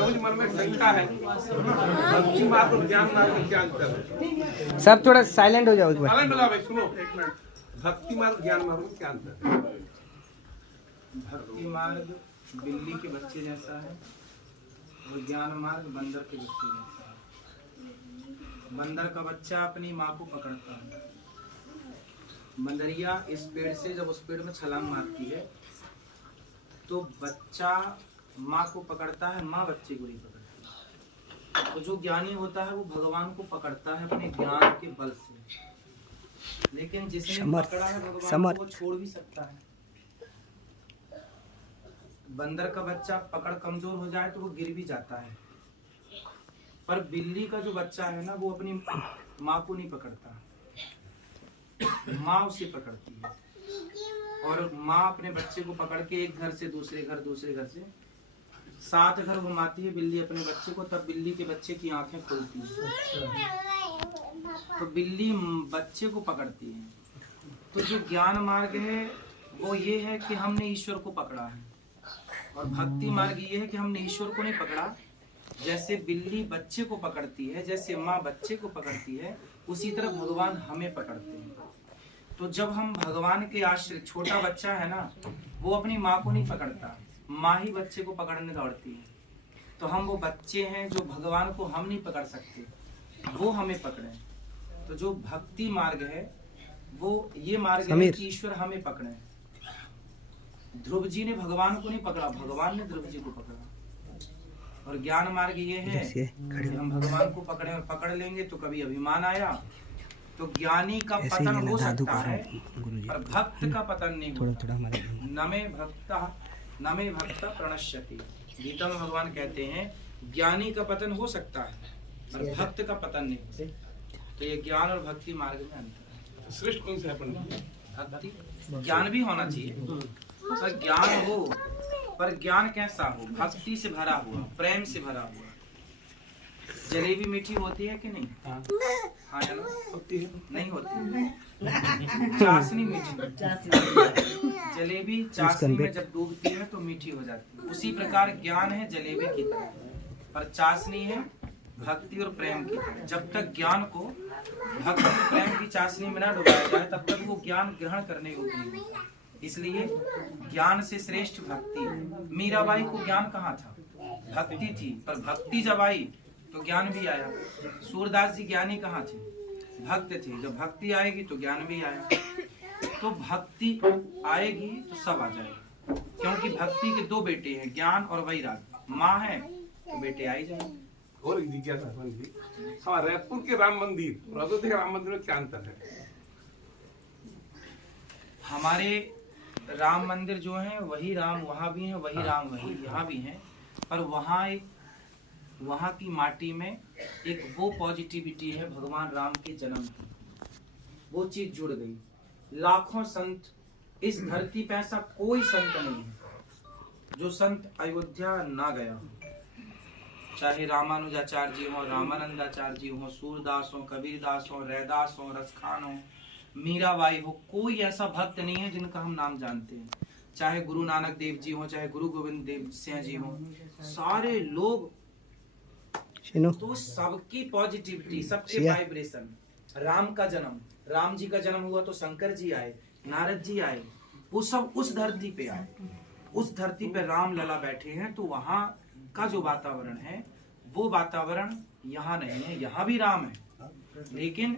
मन में शंका है, भक्ति मार्ग और ज्ञान मार्ग में क्या अंतर है? सब थोड़ा साइलेंट हो जाओ एक बार। साइलेंट हो जाओ भाई, सुनो एक मिनट। भक्ति मार्ग ज्ञान मार्ग में क्या अंतर है? भक्ति मार्ग बिल्ली के बच्चे जैसा है और ज्ञान मार्ग बंदर के बच्चे जैसा है। बंदर का बच्चा अपनी माँ को पकड़ता है। बंदरिया इस पेड़ से जब उस पेड़ में छलांग मारती है तो बच्चा माँ को पकड़ता है, माँ बच्चे को नहीं पकड़ती। तो जो ज्ञानी होता है वो भगवान को पकड़ता है अपने ज्ञान के बल से, लेकिन जिसने पकड़ा है भगवान को वो छोड़ भी सकता है। बंदर का बच्चा पकड़ कमजोर हो जाए तो वो गिर भी जाता है, पर बिल्ली का जो बच्चा है ना वो अपनी माँ को नहीं पकड़ता, माँ उसे पकड़ती है। और माँ अपने बच्चे को पकड़ के एक घर से दूसरे घर, दूसरे घर से 7 घर घुमाती है बिल्ली अपने बच्चे को, तब बिल्ली के बच्चे की आंखें खुलती हैं। तो बिल्ली बच्चे को पकड़ती है। तो जो ज्ञान मार्ग है वो ये है कि हमने ईश्वर को पकड़ा है, और भक्ति मार्ग ये है कि हमने ईश्वर को नहीं पकड़ा। जैसे बिल्ली बच्चे को पकड़ती है, जैसे माँ बच्चे को पकड़ती है, उसी तरह भगवान हमें पकड़ते हैं। तो जब हम भगवान के आश्रित, छोटा बच्चा है ना वो अपनी माँ को नहीं पकड़ता, माँ ही बच्चे को पकड़ने दौड़ती है। तो हम वो बच्चे हैं जो भगवान को हम नहीं पकड़ सकते, वो हमें पकड़े। तो जो भक्ति मार्ग है वो ये मार्ग है कि ईश्वर हमें पकड़े। ध्रुव जी ने भगवान को नहीं पकड़ा, भगवान ने ध्रुव जी को पकड़ा। और ज्ञान मार्ग ये है कि हम भगवान को पकड़े, और पकड़ लेंगे तो कभी अभिमान आया तो ज्ञानी का पतन हो सकता है, पर भक्त का पतन नहीं होता। न मे भक्त प्रणश्यति। गीता में भगवान कहते हैं ज्ञानी का पतन हो सकता है पर भक्त का पतन नहीं होता। तो ये ज्ञान और भक्ति मार्ग में अंतर है। श्रेष्ठ कौन सा है पंडित? भक्ति, ज्ञान भी होना चाहिए, पर ज्ञान हो, पर ज्ञान कैसा हो? भक्ति से भरा हुआ, प्रेम से भरा हुआ। जलेबी मीठी होती है कि नहीं? हाँ चलो, होती है नहीं होती। चाशनी मीठी, जलेबी चाशनी में जब डूबती है तो मीठी हो जाती है। उसी प्रकार ज्ञान है जलेबी की तरह, पर चाशनी है भक्ति और प्रेम की तरह। जब तक ज्ञान को भक्ति और प्रेम की चाशनी में न डुबाया जाए तब तक वो ज्ञान ग्रहण करने योग्य नहीं होता। इसलिए ज्ञान से श्रेष्ठ भक्ति है। मीराबाई को ज्ञान कहाँ था? भक्ति थी, पर भक्ति जब आई तो ज्ञान भी आया। सूरदास जी ज्ञानी कहाँ थे? भक्त थे। जब भक्ति आएगी तो ज्ञान भी आया। तो भक्ति आएगी तो सब आ जाएगा, क्योंकि भक्ति के 2 बेटे हैं, ज्ञान और वैराग। माँ है तो बेटे आ ही जाएंगे। और जिज्ञासा पंडित जी, हमारे रायपुर के राम मंदिर और अयोध्या राम मंदिर में क्या अंतर है? हमारे राम मंदिर जो है वही राम वहाँ भी है, वही राम वही यहाँ भी है, पर वहाँ की माटी में एक वो पॉजिटिविटी है भगवान राम के जन्म की, वो चीज जुड़ गई। लाखों संत इस धरती पे, ऐसा कोई संत नहीं है जो संत अयोध्या ना गया हो। चाहे रामानुजाचार्य जी हो, रामानंदाचार्य जी हो, सूरदास हो, कबीरदास हो, रैदास हो, रसखान हो, मीराबाई हो, कोई ऐसा भक्त नहीं है जिनका हम नाम जानते हैं। चाहे गुरु नानक देव जी हो, चाहे गुरु गोविंद देव सिंह जी हो, सारे लोग, तो सबकी पॉजिटिविटी, सबके वाइब्रेशन। राम का जन्म, राम जी का जन्म हुआ तो शंकर जी आए, नारद जी आए, वो सब उस धरती पे आए। उस धरती पे राम लला बैठे हैं, तो वहाँ का जो वातावरण है वो वातावरण यहाँ नहीं है। यहाँ भी राम है, लेकिन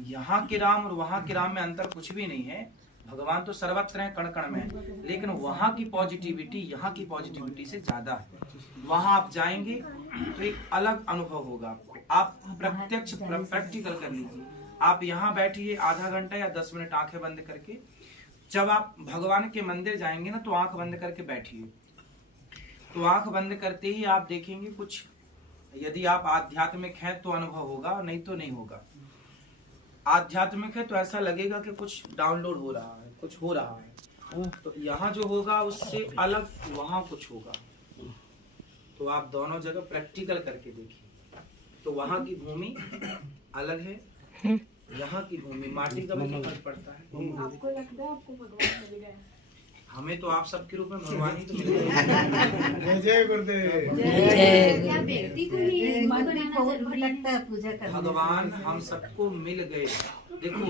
यहाँ के राम और वहाँ के राम में अंतर कुछ भी नहीं है। भगवान तो सर्वत्र है, कण कण में है, लेकिन वहाँ की पॉजिटिविटी यहाँ की पॉजिटिविटी से ज्यादा है। वहाँ आप जाएंगे तो एक अलग अनुभव होगा आपको। आप प्रत्यक्ष प्रैक्टिकल कर लीजिए। आप यहाँ बैठिए आधा घंटा या 10 मिनट आंखें बंद करके। जब आप भगवान के मंदिर जाएंगे ना तो आंख बंद करके बैठिए। तो आंख बंद करते ही आप देखेंगे कुछ, यदि आप आध्यात्मिक हैं तो अनुभव होगा, नहीं तो नहीं होगा। आध्यात्मिक है तो ऐसा लगेगा कि कुछ डाउनलोड हो रहा है, कुछ हो रहा है। तो यहाँ जो होगा उससे अलग वहाँ कुछ होगा। तो आप दोनों जगह प्रैक्टिकल करके देखिए। तो वहाँ की भूमि अलग है, यहाँ की भूमि, माटी का भी फर्क पड़ता है। आपको लगता है आपको भगवान मिल गए? हमें तो आप सबके रूप में भगवान ही तो मिल गए। जय गुरुदेव। क्या व्यक्ति को ही मन भी बहुत भटकता है पूजा करने से। भगवान हम सबको मिल गए। देखो